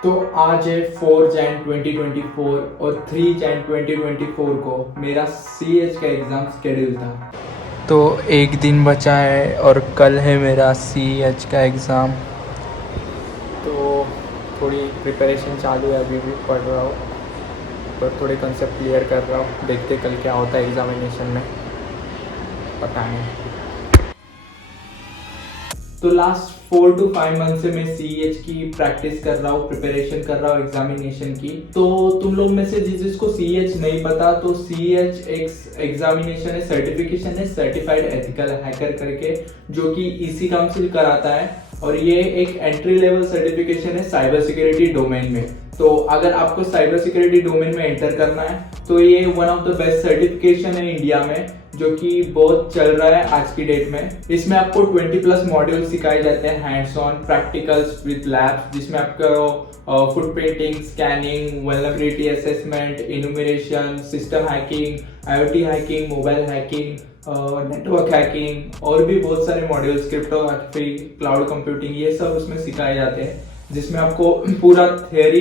तो आज है 4 जैन 2024 और 3 जैन 2024 को मेरा CH का एग्ज़ाम शेड्यूल था। तो एक दिन बचा है और कल है मेरा CH का एग्ज़ाम। तो थोड़ी प्रिपरेशन चालू है, अभी भी पढ़ रहा हूँ और थोड़े कंसेप्ट क्लियर कर रहा हूँ। देखते कल क्या होता है एग्ज़ामिनेशन में, पता नहीं। तो लास्ट 4 to 5 मंथ से मैं CH की प्रैक्टिस कर रहा हूँ, प्रिपरेशन कर रहा हूँ एग्जामिनेशन की। तो तुम लोग में से जिसको CH नहीं पता, तो CH एक एग्जामिनेशन है, सर्टिफिकेशन है, सर्टिफाइड एथिकल हैकर करके, जो कि EC काउंसिल कराता है। और ये एक एंट्री लेवल सर्टिफिकेशन है साइबर सिक्योरिटी डोमेन में। तो अगर आपको साइबर सिक्योरिटी डोमेन में एंटर करना है तो ये one of the best certification है इंडिया में, जो कि बहुत चल रहा है आज की डेट में। इसमें आपको 20+ मॉड्यूल सिखाए जाते हैं, hands on practicals with labs, जिसमें आपको foot printing, scanning, vulnerability assessment, enumeration, system hacking, IoT hacking, mobile hacking, network hacking और भी बहुत सारे मॉड्यूल्स, क्रिप्टोग्राफी, क्लाउड कंप्यूटिंग, ये सब उसमें सिखाए जाते हैं। जिसमें आपको पूरा थियोरी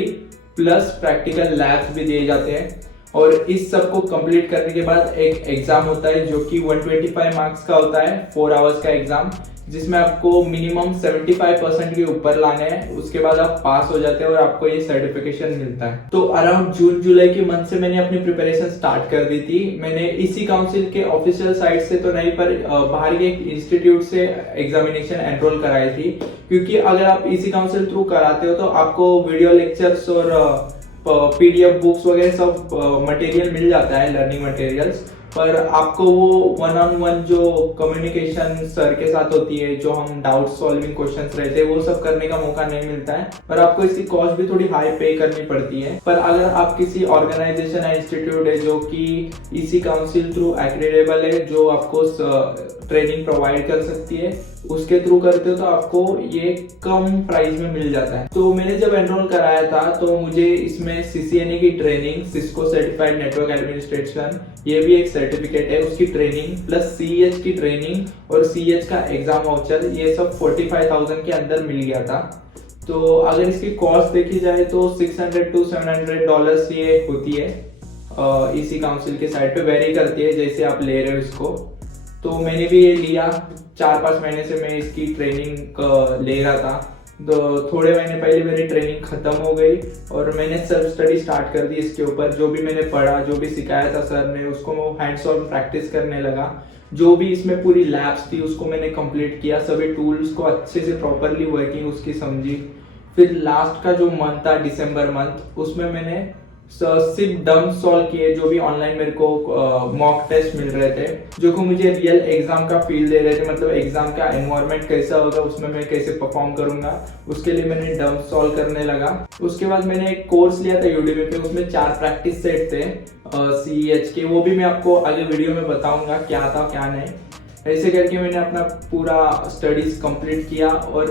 प्लस प्रैक्टिकल लैब्स भी दिए जाते हैं। और इस सब को कंप्लीट करने के बाद एक एग्जाम होता है जो कि 125 मार्क्स का होता है, 4 आवर्स का एग्जाम, जिसमें आपको मिनिमम 75% के ऊपर लाने हैं। उसके बाद आप पास हो जाते हैं और आपको ये सर्टिफिकेशन मिलता है। तो अराउंड जून जुलाई के मंथ से मैंने अपनी प्रिपरेशन स्टार्ट कर दी थी। मैंने इसी काउंसिल के ऑफिशियल साइट से तो नहीं, पर बाहर के एक इंस्टीट्यूट से एग्जामिनेशन एनरोल कराई थी। क्योंकि अगर आप इसी काउंसिल थ्रू कराते हो तो आपको वीडियो लेक्चर्स और PDF बुक्स वगैरह सब मटेरियल मिल जाता है, लर्निंग मटेरियल्स। पर आपको वो 1-on-1 जो कम्युनिकेशन सर के साथ होती है, जो हम डाउट सॉल्विंग क्वेश्चंस रहते हैं, वो सब करने का मौका नहीं मिलता है। पर आपको इसकी कॉस्ट भी थोड़ी हाई पे करनी पड़ती है। पर अगर आप किसी ऑर्गेनाइजेशन या इंस्टीट्यूट है जो कि इसी काउंसिल थ्रू एक्रेडिटेबल है, जो आपको ट्रेनिंग प्रोवाइड कर सकती है, उसके थ्रू करते हो तो आपको ये कम प्राइस में मिल जाता है। तो मैंने जब एनरोल कराया था तो मुझे इसमें CCNA की training, Cisco certified network administration, ये भी एक सर्टिफिकेट है, उसकी ट्रेनिंग प्लस CH की ट्रेनिंग और CH का एग्जाम वाउचर, ये सब 45,000 के अंदर मिल गया था। तो अगर इसकी कॉस्ट देखी जाए तो $600 to $700 ये होती है। इसी काउंसिल के साइट पे वेरी करती है जैसे आप ले रहे हो इसको। तो मैंने भी ये लिया, 4-5 महीने से मैं इसकी ट्रेनिंग ले रहा था। तो थोड़े महीने पहले मेरी ट्रेनिंग खत्म हो गई और मैंने सेल्फ स्टडी स्टार्ट कर दी इसके ऊपर। जो भी मैंने पढ़ा, जो भी सिखाया था सर ने, उसको मैं हैंड्स ऑन प्रैक्टिस करने लगा। जो भी इसमें पूरी लैब्स थी उसको मैंने कंप्लीट किया, सभी टूल्स को अच्छे से प्रॉपरली वर्किंग उसकी समझी। फिर लास्ट का जो मंथ था, दिसंबर मंथ, उसमें मैंने सिर्फ डम सॉल्व किए, जो भी ऑनलाइन मेरे को मॉक टेस्ट मिल रहे थे, जो कि मुझे रियल एग्जाम का फील दे रहे थे। मतलब एग्जाम का एनवायरनमेंट कैसा होगा, उसमें मैं कैसे परफॉर्म करूंगा, उसके लिए मैंने डम सॉल्व करने लगा। उसके बाद मैंने एक कोर्स लिया था यूट्यूब पे, उसमें 4 प्रैक्टिस सेट थे CH के, वो भी मैं आपको आगे वीडियो में बताऊंगा क्या था क्या नहीं। ऐसे करके मैंने अपना पूरा स्टडीज कंप्लीट किया और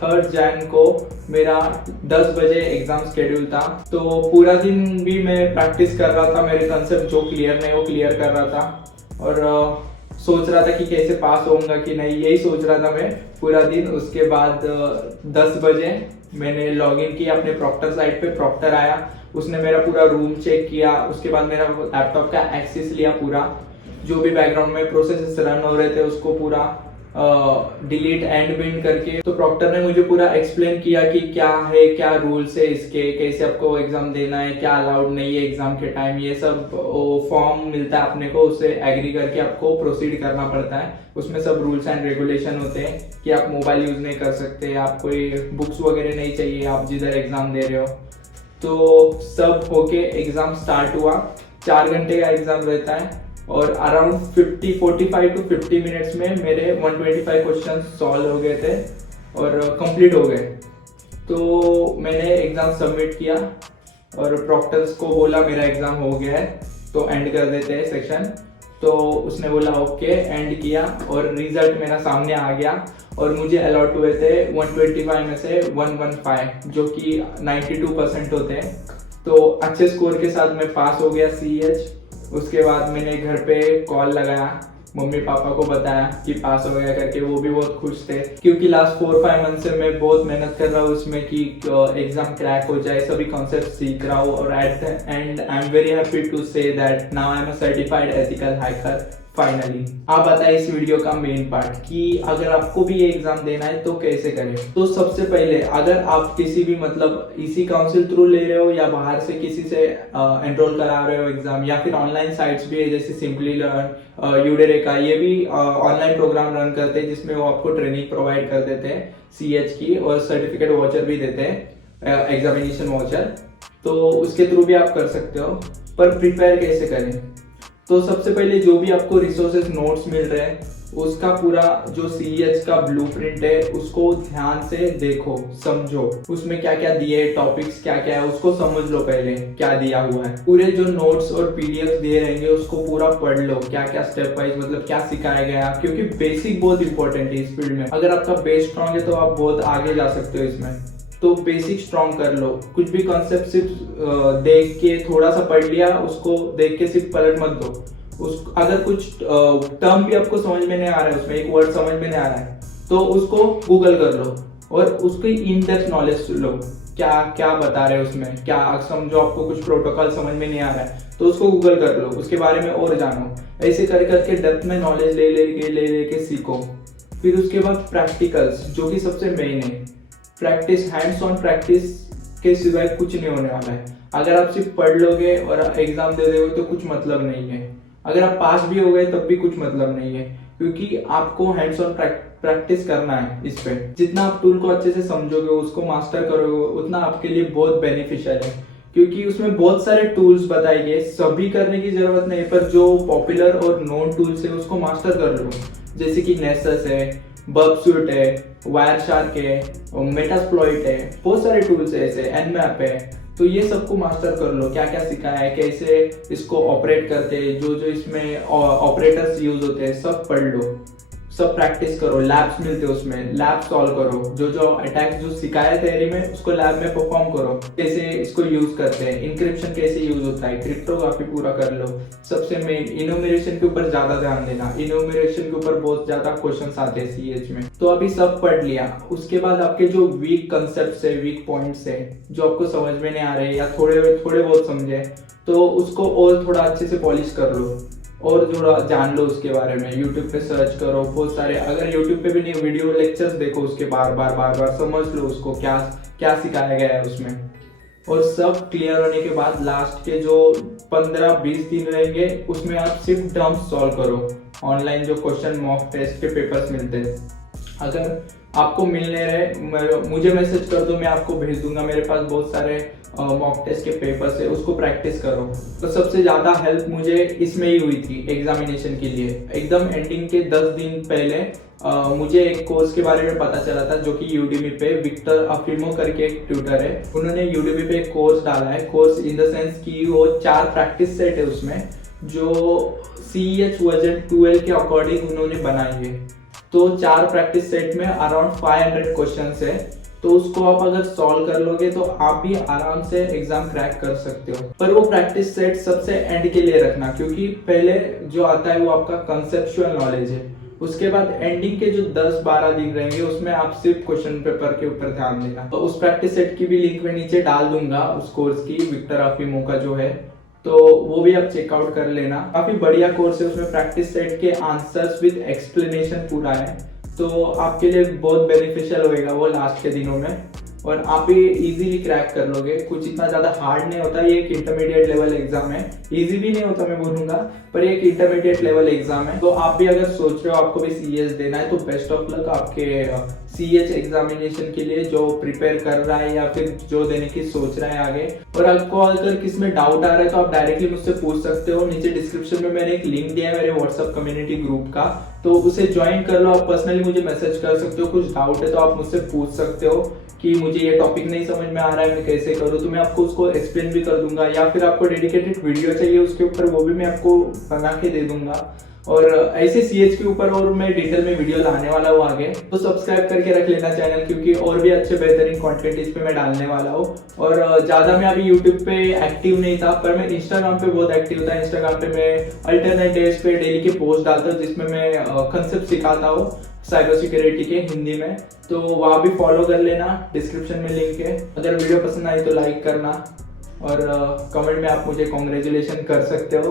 3 जैन को मेरा 10 बजे एग्जाम शेड्यूल था। तो पूरा दिन भी मैं प्रैक्टिस कर रहा था, मेरे कंसेप्ट जो क्लियर नहीं वो क्लियर कर रहा था और सोच रहा था कि कैसे पास होऊंगा कि नहीं, यही सोच रहा था मैं पूरा दिन। उसके बाद 10 बजे मैंने लॉग इन किया अपने प्रॉक्टर साइट पे। प्रॉक्टर आया, उसने मेरा पूरा रूम चेक किया, उसके बाद मेरा लैपटॉप का एक्सेस लिया पूरा, जो भी बैकग्राउंड में प्रोसेसेस रन हो रहे थे उसको पूरा डिलीट एंड बिंड करके। तो प्रॉक्टर ने मुझे पूरा एक्सप्लेन किया कि क्या है, क्या रूल्स है इसके, कैसे आपको एग्जाम देना है, क्या अलाउड नहीं है एग्जाम के टाइम। ये सब फॉर्म मिलता है अपने को, उससे एग्री करके आपको प्रोसीड करना पड़ता है। उसमें सब रूल्स एंड रेगुलेशन होते हैं कि आप मोबाइल यूज नहीं कर सकते, आप कोई बुक्स वगैरह नहीं चाहिए आप जिधर एग्जाम दे रहे हो। तो सब होके एग्जाम स्टार्ट हुआ। 4 घंटे का एग्जाम रहता है और अराउंड 45 to 50 मिनट्स में मेरे 125 क्वेश्चन सॉल्व हो गए थे और कंप्लीट हो गए। तो मैंने एग्जाम सबमिट किया और प्रॉक्टर्स को बोला मेरा एग्जाम हो गया है, तो एंड कर देते हैं सेक्शन। तो उसने बोला ओके, एंड किया और रिजल्ट मेरा सामने आ गया और मुझे अलॉट हुए थे 125 में से 115, जो कि 92% होते हैं। तो अच्छे स्कोर के साथ मैं पास हो गया CH। उसके बाद मैंने घर पे कॉल लगाया मम्मी पापा को बताया कि पास हो गया करके, वो भी बहुत खुश थे क्योंकि लास्ट 4-5 मंथ से मैं बहुत मेहनत कर रहा हूँ उसमें कि एग्जाम क्रैक हो जाए, सभी कॉन्सेप्ट सीख रहा हूँ और at the end I am very happy to say that now I am a certified ethical hacker finally. आप बताइए इस वीडियो का मेन पार्ट कि अगर आपको भी ये एग्जाम देना है तो कैसे करें। तो सबसे पहले अगर आप किसी भी मतलब इसी काउंसिल थ्रू ले रहे हो या बाहर से किसी से एनरोल करा रहे हो एग्जाम, या फिर ऑनलाइन साइट्स भी है जैसे सिंपली लर्न, यूडेरेका, ये भी ऑनलाइन प्रोग्राम रन करते हैं जिसमें वो आपको ट्रेनिंग प्रोवाइड कर देते हैं सीएच की, और सर्टिफिकेट वॉचर भी देते हैं, एग्जामिनेशन वॉचर। तो उसके थ्रू भी आप कर सकते हो। पर प्रिपेयर कैसे करें? तो सबसे पहले जो भी आपको रिसोर्सेज नोट्स मिल रहे हैं उसका पूरा जो सीएच का ब्लूप्रिंट है उसको ध्यान से देखो, समझो उसमें क्या क्या दिए, टॉपिक्स क्या क्या है उसको समझ लो, पहले क्या दिया हुआ है। पूरे जो नोट्स और पीडीएफ दिए रहेंगे उसको पूरा पढ़ लो, क्या क्या स्टेप वाइज मतलब क्या सिखाया गया, क्योंकि बेसिक बहुत इंपॉर्टेंट है इस फील्ड में। अगर आपका बेस स्ट्रॉन्ग है तो आप बहुत आगे जा सकते हो इसमें। तो बेसिक स्ट्रॉन्ग कर लो, कुछ भी कॉन्सेप्ट सिर्फ देख के थोड़ा सा पढ़ लिया, उसको देख के सिर्फ पलट मत दो। अगर कुछ टर्म भी आपको समझ में नहीं आ रहा है, उसमें एक वर्ड समझ में नहीं आ रहा है, तो उसको गूगल कर लो और उसकी इन डेप्थ नॉलेज लो, क्या क्या बता रहे हैं उसमें, क्या समझो आपको कुछ प्रोटोकॉल समझ में नहीं आ रहा है तो उसको गूगल कर लो, उसके बारे में और जानो। ऐसे कर करके डेप्थ में नॉलेज ले लेके सीखो। फिर उसके बाद प्रैक्टिकल्स, जो कि सबसे मेन है। प्रैक्टिस, हैंड्स ऑन प्रैक्टिस के सिवाय कुछ नहीं होने वाला है। अगर आप सिर्फ पढ़ लोगे और एग्जाम दे दोगे तो कुछ मतलब नहीं है। अगर आप पास भी हो गए तब भी कुछ मतलब नहीं है, क्योंकि आपको हैंड्स ऑन प्रैक्टिस करना है इस पे। जितना आप टूल को अच्छे से समझोगे, उसको मास्टर करोगे, उतना आपके लिए बहुत बेनिफिशियल है, क्योंकि उसमें बहुत सारे टूल्स बताए गए। सभी करने की जरूरत नहीं, पर जो पॉपुलर और नोन टूल्स है उसको मास्टर कर लो, जैसे कि नेसस है, बर्बसूट है, वायरशार्क है, मेटास्प्लॉइट है, बहुत सारे टूल्स है ऐसे, एनमैप है। तो ये सबको मास्टर कर लो, क्या क्या सिखाया है, कैसे इसको ऑपरेट करते हैं, जो जो इसमें ऑपरेटर्स यूज होते हैं सब पढ़ लो, सब प्रैक्टिस करो। लैब्स मिलते हैं उसमें, लैब सॉल्व करो, जो जो अटैक जो सिखाया थियरी में उसको लैब में परफॉर्म करो, कैसे इसको यूज करते हैं, इंक्रिप्शन कैसे यूज होता है, क्रिप्टोग्राफी पूरा कर लो। सबसे मेन इनोमिनेशन के ऊपर ज्यादा ध्यान देना, इनोमिनेशन के ऊपर बहुत ज्यादा क्वेश्चंस आते हैं सीएच में। तो अभी सब पढ़ लिया, उसके बाद आपके जो वीक कंसेप्ट है, वीक पॉइंट्स है, जो आपको समझ में नहीं आ रहे या थोड़े बहुत समझे, तो उसको और थोड़ा अच्छे से पॉलिश कर लो और थोड़ा जान लो उसके बारे में। यूट्यूब पे सर्च करो बहुत सारे, अगर यूट्यूब पे भी नहीं, वीडियो लेक्चर्स देखो उसके बार बार समझ लो उसको क्या क्या सिखाया गया है उसमें। और सब क्लियर होने के बाद लास्ट के जो 15-20 दिन रहेंगे उसमें आप सिर्फ टर्म्स सॉल्व करो। ऑनलाइन जो क्वेश्चन मॉक टेस्ट के पेपर्स मिलते हैं, अगर आपको मिल नहीं रहे मुझे मैसेज कर दो, मैं आपको भेज दूंगा। मेरे पास बहुत सारे मॉक टेस्ट के पेपर्स है, उसको प्रैक्टिस करो। तो सबसे ज्यादा हेल्प मुझे इसमें ही हुई थी एग्जामिनेशन के लिए। एकदम एंडिंग के 10 दिन पहले मुझे एक कोर्स के बारे में पता चला था, जो कि यूडीमी पे विक्टर अफिमो करके एक ट्यूटर है, उन्होंने यूडीमी पे एक कोर्स डाला है। कोर्स इन द सेंस कि वो 4 प्रैक्टिस सेट है उसमें, जो सीएच वर्जन 12 के अकॉर्डिंग उन्होंने बनाई है। तो 4 प्रैक्टिस सेट में अराउंड 500 क्वेश्चंस है, तो उसको आप अगर सॉल्व कर लोगे तो आप भी आराम से एग्जाम क्रैक कर सकते हो। पर वो प्रैक्टिस सेट सबसे एंड के लिए रखना, क्योंकि पहले जो आता है वो आपका कंसेप्चुअल नॉलेज है, उसके बाद एंडिंग के जो 10-12 दिन रहेंगे उसमें आप सिर्फ क्वेश्चन पेपर के ऊपर ध्यान देना। तो उस प्रैक्टिस सेट की भी लिंक मैं नीचे डाल दूंगा, उस कोर्स की, विक्टर अफिमो का जो है, तो वो भी आप चेकआउट कर लेना। काफी बढ़िया कोर्स है, उसमें प्रैक्टिस सेट के आंसर्स विद एक्सप्लेनेशन पूरा है, तो आपके लिए बहुत बेनिफिशियल होएगा वो लास्ट के दिनों में, और आप भी इजीली क्रैक कर लोगे। कुछ इतना ज्यादा हार्ड नहीं होता, ये एक इंटरमीडिएट लेवल एग्जाम है। इजी भी नहीं होता मैं बोलूंगा, पर ये एक इंटरमीडिएट लेवल एग्जाम है। तो आप भी अगर सोच रहे हो आपको भी सीएच देना है, तो बेस्ट ऑफ लक आपके सीएच एग्जामिनेशन के लिए, जो प्रिपेयर कर रहा है या फिर जो देने की सोच रहा है आगे। और आपको अगर किसमें डाउट आ रहा है तो आप डायरेक्टली मुझसे पूछ सकते हो। नीचे डिस्क्रिप्शन में मैंने एक लिंक दिया है मेरे व्हाट्सएप कम्युनिटी ग्रुप का, तो उसे ज्वाइन कर लो। आप पर्सनली मुझे मैसेज कर सकते हो, कुछ डाउट है तो आप मुझसे पूछ सकते हो कि मुझे ये टॉपिक नहीं समझ में आ रहा है, मैं कैसे करूँ, तो मैं आपको उसको एक्सप्लेन भी कर दूंगा। या फिर आपको डेडिकेटेड वीडियो चाहिए उसके ऊपर, वो भी मैं आपको बना के दे दूंगा। और ऐसे सीएच के ऊपर और मैं डिटेल में वीडियो लाने वाला हूँ आगे, तो सब्सक्राइब करके रख लेना चैनल, क्योंकि और भी अच्छे बेहतरीन कंटेंट इस पे मैं डालने वाला हूँ। और ज़्यादा मैं अभी यूट्यूब पे एक्टिव नहीं था, पर मैं इंस्टाग्राम पे बहुत एक्टिव था। इंस्टाग्राम पे मैं अल्टरनेट डेज पे डेली के पोस्ट डालता हूँ, जिसमें मैं कंसेप्ट सिखाता हूँ साइबर सिक्योरिटी के हिंदी में, तो वहाँ भी फॉलो कर लेना, डिस्क्रिप्शन में लिंक है। अगर वीडियो पसंद आई तो लाइक करना, और कमेंट में आप मुझे कॉन्ग्रेचुलेशन कर सकते हो।